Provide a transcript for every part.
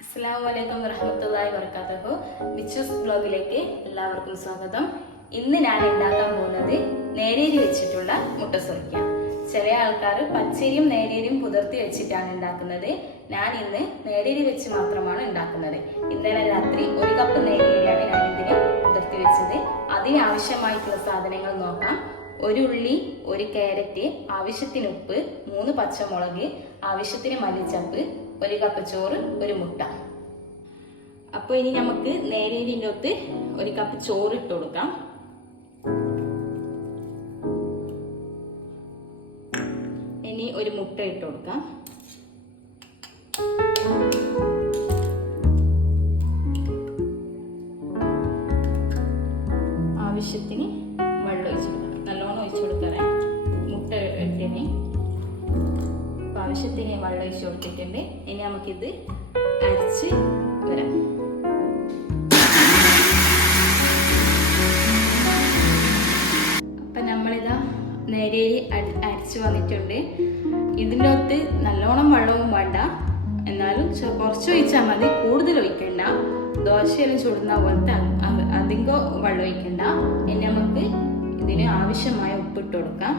അസ്സലാമു വറഹ്മത്തുള്ളാഹി വബറകാതുഹു. വിച്ചൂസ് ബ്ലോഗിലേക്ക് എല്ലാവർക്കും സ്വാഗതം. ഇന്ന് ഞാൻ ഉണ്ടാക്കാൻ പോകുന്നത് നേരിയരി വെച്ചിട്ടുള്ള മുട്ട സുർക്ക. ചില ആൾക്കാർ പച്ചരിയും നേരിയരിയും കുതിർത്തി വെച്ചിട്ടാണ് ഉണ്ടാക്കുന്നത്. ഞാൻ ഇന്ന് നേരിയരി വെച്ച് മാത്രമാണ് ഉണ്ടാക്കുന്നത്. ഇന്നലെ രാത്രി 1 കപ്പ് നേരിയരിയാണ് ഞാൻ ഇതിന് കുതിർത്തി വെച്ചത്. അതിനാവശ്യമായിട്ടുള്ള സാധനങ്ങൾ നോക്കാം. 1 ഉള്ളി, 1 ക്യാരറ്റ്, ആവശ്യത്തിന് ഉപ്പ്, 3 പച്ചമുളക്, ആവശ്യത്തിന് മല്ലിച്ചപ്പ്, 1 കപ്പ് ചോറ്, 1 മുട്ട. അപ്പോൾ ഇനി നമുക്ക് നേരിയരിൻ്റെ ഒത്ത് 1 കപ്പ് ചോറ് ഇട്ട് കൊടുക്കാം. ഇനി 1 മുട്ട ഇട്ട് കൊടുക്കാം. ആവശ്യത്തിന് വെള്ളം ഒഴിച്ചു കൊടുക്കാം. നല്ലോണം ഒഴിച്ചു കൊടുക്കണേ. മുട്ട ഇട്ടിന് ആവശ്യത്തിന് വെള്ളം ഒഴിച്ചു കൊടുത്തിട്ടുണ്ട്. ഇനി നമുക്കിത് അരച്ച് വരാം. അപ്പം നമ്മളിതാ നേരിയരി അരച്ച് വന്നിട്ടുണ്ട്. ഇതിൻ്റെ ഒത്ത് നല്ലോണം വെള്ളവും വേണ്ട, എന്നാലും കുറച്ച് ഒഴിച്ചാൽ മതി, കൂടുതൽ ഒഴിക്കണ്ട. ദോശയെല്ലാം ചുടുന്ന പോലത്തെ അധികം വെള്ളം ഒഴിക്കണ്ട. ഇനി നമുക്ക് ഇതിന് ആവശ്യമായ ഉപ്പിട്ട് കൊടുക്കാം.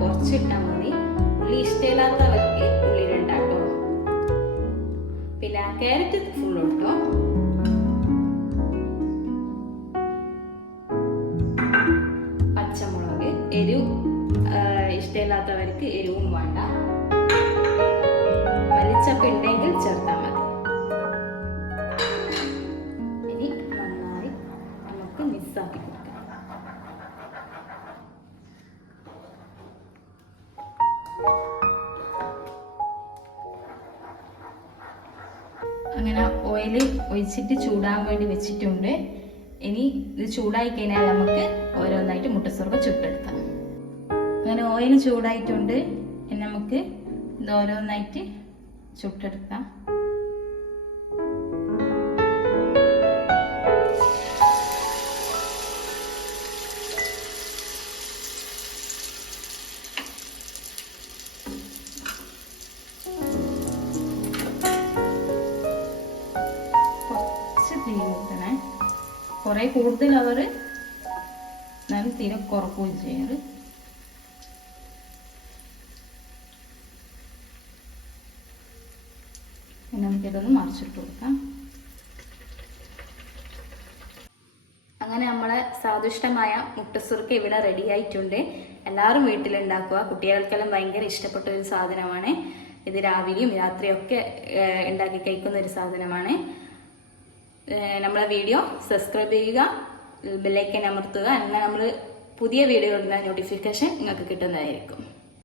കുറച്ചിട്ടാൽ മതി. ഉള്ളി ഇഷ്ടമില്ലാത്തവർക്ക് ഉള്ളി രണ്ടാട്ടോ. പിന്നെ ക്യാരറ്റ് ഫുൾ ഇട്ടോ. പച്ചമുളക്, എരിവ് ഇഷ്ടമില്ലാത്തവർക്ക് എരിവും വേണ്ട. മല്ലിച്ചപ്പ് ഉണ്ടെങ്കിൽ ചേർത്താൽ മതി. ഇനി നന്നായി നമുക്ക് മിക്സാക്കി കൊടുക്കാം. അങ്ങനെ ഓയിൽ ഒഴിച്ചിട്ട് ചൂടാൻ വേണ്ടി വെച്ചിട്ടുണ്ട്. ഇനി ഇത് ചൂടായി കഴിഞ്ഞാൽ നമുക്ക് ഓരോന്നായിട്ട് മുട്ടസുർക്ക ചുട്ടെടുക്കാം. അങ്ങനെ ഓയിൽ ചൂടായിട്ടുണ്ട്. ഇനി നമുക്ക് ഇത് ഓരോന്നായിട്ട് ചുട്ടെടുക്കാം. കുറെ കൂടുതൽ അവർ എന്നാലും തീരെ കുറക്കുകയും ചെയ്യാറ്. നമുക്കിതൊന്ന് മറിച്ചിട്ട് കൊടുക്കാം. അങ്ങനെ നമ്മളെ സ്വാദിഷ്ടമായ മുട്ടസുർക്ക ഇവിടെ റെഡി ആയിട്ടുണ്ട്. എല്ലാവരും വീട്ടിലുണ്ടാക്കുക. കുട്ടികൾക്കെല്ലാം ഭയങ്കര ഇഷ്ടപ്പെട്ട ഒരു സാധനമാണ് ഇത്. രാവിലെയും രാത്രിയും ഒക്കെ ഉണ്ടാക്കി കഴിക്കുന്ന ഒരു സാധനമാണ്. നമ്മളെ വീഡിയോ സബ്സ്ക്രൈബ് ചെയ്യുക, ബെല്ലൈക്കൻ അമർത്തുക. എന്നാൽ നമ്മൾ പുതിയ വീഡിയോ ഇടുന്ന നോട്ടിഫിക്കേഷൻ നിങ്ങൾക്ക് കിട്ടുന്നതായിരിക്കും.